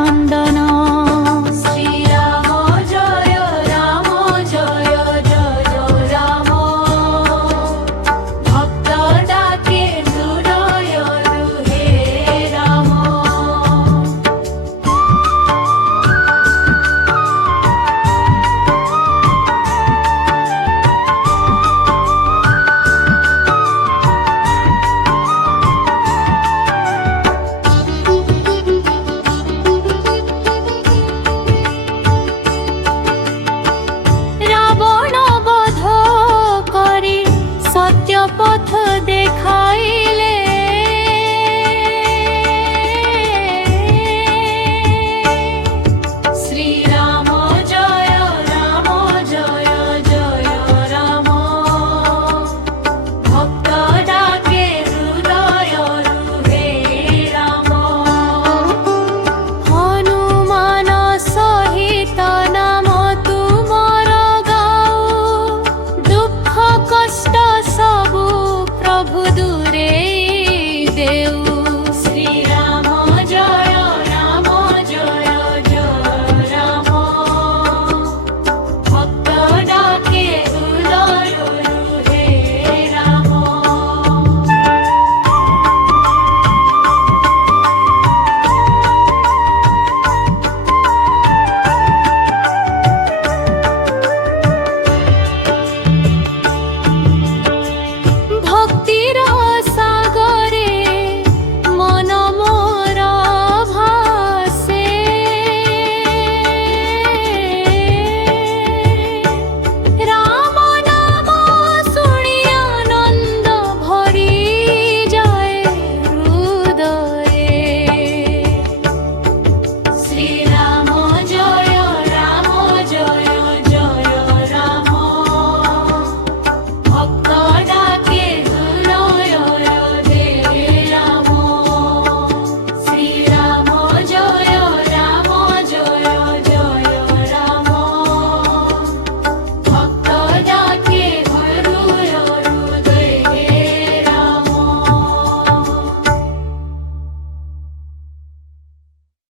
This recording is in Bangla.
চন্দন। শ্রীরাম জয় রাম জয় জয় রাম, ভক্ত ডাকে হৃদয় হে রাম। রাবণ বধ করে সত্য পথ দেখাইলে, শ্রীরাম জয় রাম জয় জয় রাম, ভক্ত ডাকে হৃদয় হে রাম। হনুমান সহিত নাম তুমর গাও, দুঃখ কষ্ট সবু প্রভু দূরে দেউ। শ্রীরাম জয় রাম জয় জয় রাম, ভক্ত ডাকে হৃদয় হে রাম। ভক্তির সাগরে মন মোর ভাসে, রাম নাম শুনি আনন্দ ভরি যায় হৃদয়ে। শ্রী